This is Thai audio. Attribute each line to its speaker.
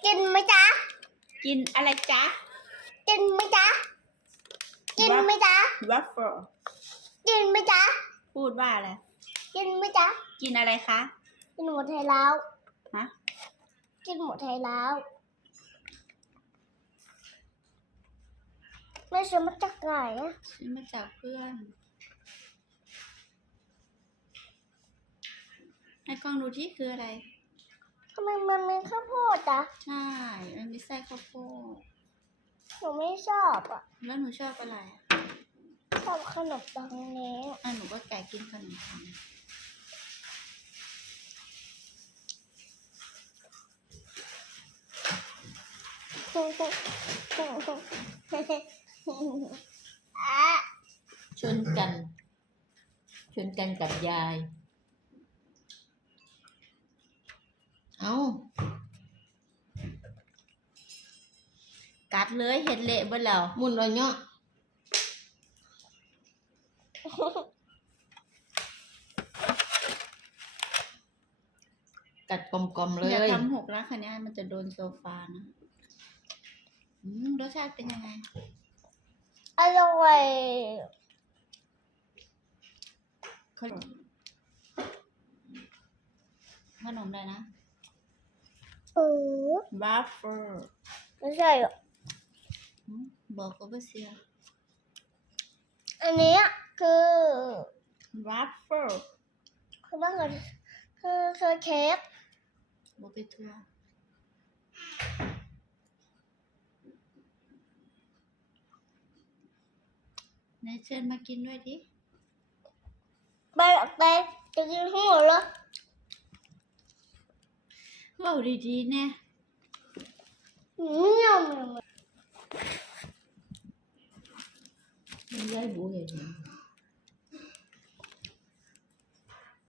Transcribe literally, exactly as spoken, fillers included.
Speaker 1: กินไหมจ๊ะ
Speaker 2: กินอะไรจ๊ะ
Speaker 1: กินไหมจ๊ะกินไหมจ๊ะ
Speaker 2: วัฟเฟิล
Speaker 1: กินไหมจ๊ะ
Speaker 2: พูดว่าอะไร
Speaker 1: กินไหมจ๊ะ
Speaker 2: กินอะไรคะ
Speaker 1: กินหมดไทยแล้ว
Speaker 2: ฮะ
Speaker 1: กินหมดไทยแล้วไม่ซื้อมาจากไหนอะ
Speaker 2: ซื้อมาจากเพื่อนให้กล้องดูที่คืออะไร
Speaker 1: ทำไมมันมีข้าวโพดอ่ะ
Speaker 2: ใช่มันมีไส้ข้าวโพด
Speaker 1: หนูไม่ชอบอ่ะ
Speaker 2: แล้วหนูชอบอะไร
Speaker 1: ชอบขนมปังนี้
Speaker 2: อ่ะหนูก็แกะกินขนมปัง
Speaker 3: ชนกันชนกันกับยายเอา
Speaker 2: กัดเลยเห็ดเละเบิ่แล้ว
Speaker 3: มุนอะไรเนาะกัดกลมๆเลย
Speaker 2: อย่าทำหกนะคันนี้มันจะโดนโซฟานะอืมรสชาติเป็นยังไง
Speaker 1: อร่อย
Speaker 2: ขนมขนมอะไรนะ
Speaker 1: เออ
Speaker 2: วัฟเฟิล
Speaker 1: ไม่ใช่หรอ
Speaker 2: บอกก็ไม่เสีย
Speaker 1: อันนี้คือ
Speaker 2: วัฟเฟิล
Speaker 1: คือมันคือคือคือเค้ก
Speaker 2: บอกไปทัวร์นายเชิญมากินด้วยดิ
Speaker 1: ไปหรอกไปจะกินทั้งหมดเลย
Speaker 2: ว่าดีๆแน่
Speaker 1: ไม่ยอม
Speaker 3: มันยายบูเห็น